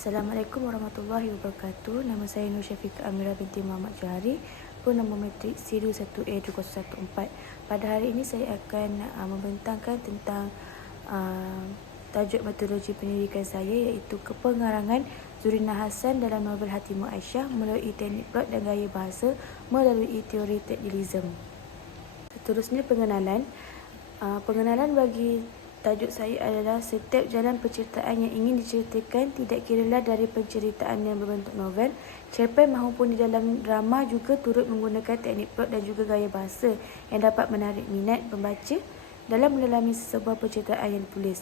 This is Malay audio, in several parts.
Assalamualaikum warahmatullahi wabarakatuh. Nama saya Nur Syafiqah Amirah binti Muhammad Johari, bernama matrik Siri 1A2014. Pada hari ini saya akan membentangkan tentang tajuk metodologi pendidikan saya, iaitu kepengarangan Zurina Hassan dalam novel Hatimu Aisyah melalui teknik plot dan gaya bahasa melalui teori teknilism. Seterusnya pengenalan. Pengenalan bagi tajuk saya adalah setiap jalan penceritaan yang ingin diceritakan, tidak kiralah dari penceritaan yang berbentuk novel, cerpen maupun di dalam drama, juga turut menggunakan teknik plot dan juga gaya bahasa yang dapat menarik minat pembaca dalam mendalami sebuah penceritaan yang ditulis.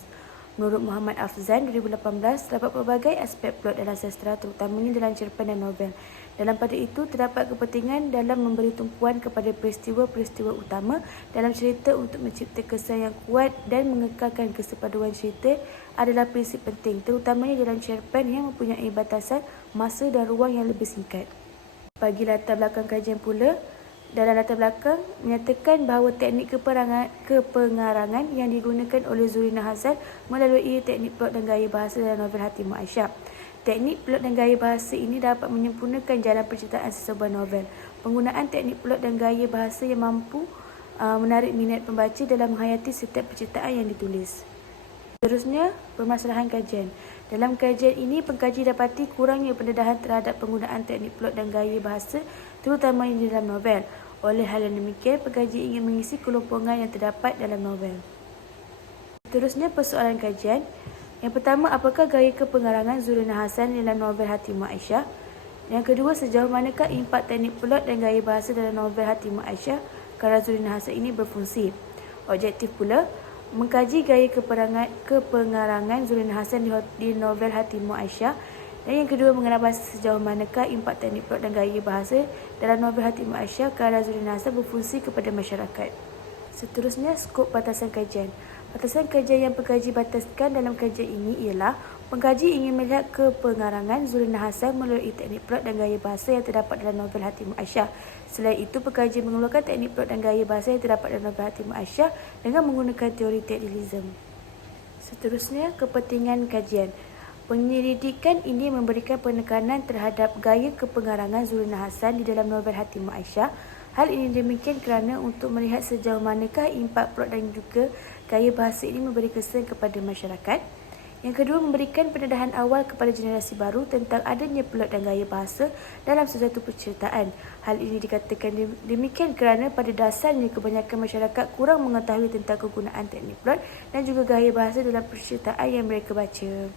Menurut Muhammad Afzan 2018, terdapat pelbagai aspek plot dalam sastra, terutamanya dalam cerpen dan novel. Dalam pada itu, terdapat kepentingan dalam memberi tumpuan kepada peristiwa-peristiwa utama dalam cerita untuk mencipta kesan yang kuat dan mengekalkan kesepaduan cerita adalah prinsip penting, terutamanya dalam cerpen yang mempunyai batasan masa dan ruang yang lebih singkat. Bagi latar belakang kajian pula, dalam latar belakang menyatakan bahawa teknik kepengarangan yang digunakan oleh Zurina Hassan melalui teknik plot dan gaya bahasa dalam novel Hatimu Aisyah. Teknik plot dan gaya bahasa ini dapat menyempurnakan jalan penceritaan sesebuah novel. Penggunaan teknik plot dan gaya bahasa yang mampu menarik minat pembaca dalam menghayati setiap penceritaan yang ditulis. Seterusnya, permasalahan kajian. Dalam kajian ini, pengkaji dapati kurangnya pendedahan terhadap penggunaan teknik plot dan gaya bahasa, terutama di dalam novel. Oleh hal yang demikian, pengkaji ingin mengisi kelompokan yang terdapat dalam novel. Seterusnya, persoalan kajian. Yang pertama, apakah gaya kepengarangan Zurina Hassan dalam novel Hatimu Aisyah? Yang kedua, sejauh manakah impak teknik plot dan gaya bahasa dalam novel Hatimu Aisyah karya Zurina Hassan ini berfungsi? Objektif pula, mengkaji gaya kepengarangan Zurina Hassan di novel Hatimu Aisyah. Dan yang kedua, mengenal bahasa sejauh manakah impak teknik plot dan gaya bahasa dalam novel Hatimu Aisyah karya Zurina Hassan berfungsi kepada masyarakat. Seterusnya, skop batasan kajian. Batasan kajian yang pengkaji bataskan dalam kajian ini ialah pengkaji ingin melihat kepengarangan Zurina Hassan melalui teknik plot dan gaya bahasa yang terdapat dalam novel Hatimu Aisyah. Selain itu, pengkaji mengeluarkan teknik plot dan gaya bahasa yang terdapat dalam novel Hatimu Aisyah dengan menggunakan teori teknilism. Seterusnya, kepentingan kajian. Penyelidikan ini memberikan penekanan terhadap gaya kepengarangan Zurina Hassan di dalam novel Hatimu Aisyah. Hal ini demikian kerana untuk melihat sejauh manakah impak plot dan juga gaya bahasa ini memberi kesan kepada masyarakat. Yang kedua, memberikan pendedahan awal kepada generasi baru tentang adanya plot dan gaya bahasa dalam sesuatu penceritaan. Hal ini dikatakan demikian kerana pada dasarnya kebanyakan masyarakat kurang mengetahui tentang kegunaan teknik plot dan juga gaya bahasa dalam penceritaan yang mereka baca.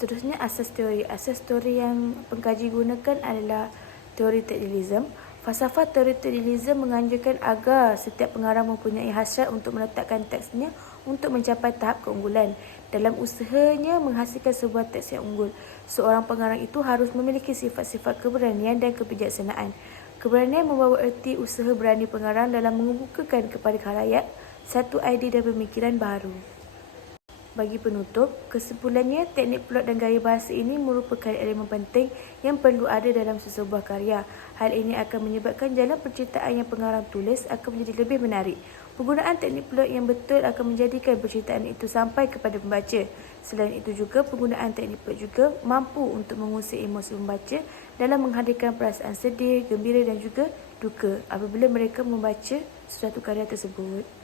Seterusnya, asas teori. Asas teori yang pengkaji gunakan adalah teori teknilism. Falsafah teori teknilism menganjurkan agar setiap pengarang mempunyai hasrat untuk meletakkan teksnya untuk mencapai tahap keunggulan. Dalam usahanya menghasilkan sebuah teks yang unggul, seorang pengarang itu harus memiliki sifat-sifat keberanian dan kebijaksanaan. Keberanian membawa erti usaha berani pengarang dalam mengemukakan kepada khalayak satu idea dan pemikiran baru. Bagi penutup, kesimpulannya, teknik plot dan gaya bahasa ini merupakan elemen penting yang perlu ada dalam sesebuah karya. Hal ini akan menyebabkan jalan penceritaan yang pengarang tulis akan menjadi lebih menarik. Penggunaan teknik plot yang betul akan menjadikan penceritaan itu sampai kepada pembaca. Selain itu juga, penggunaan teknik plot juga mampu untuk mengusik emosi pembaca dalam menghadirkan perasaan sedih, gembira dan juga duka apabila mereka membaca suatu karya tersebut.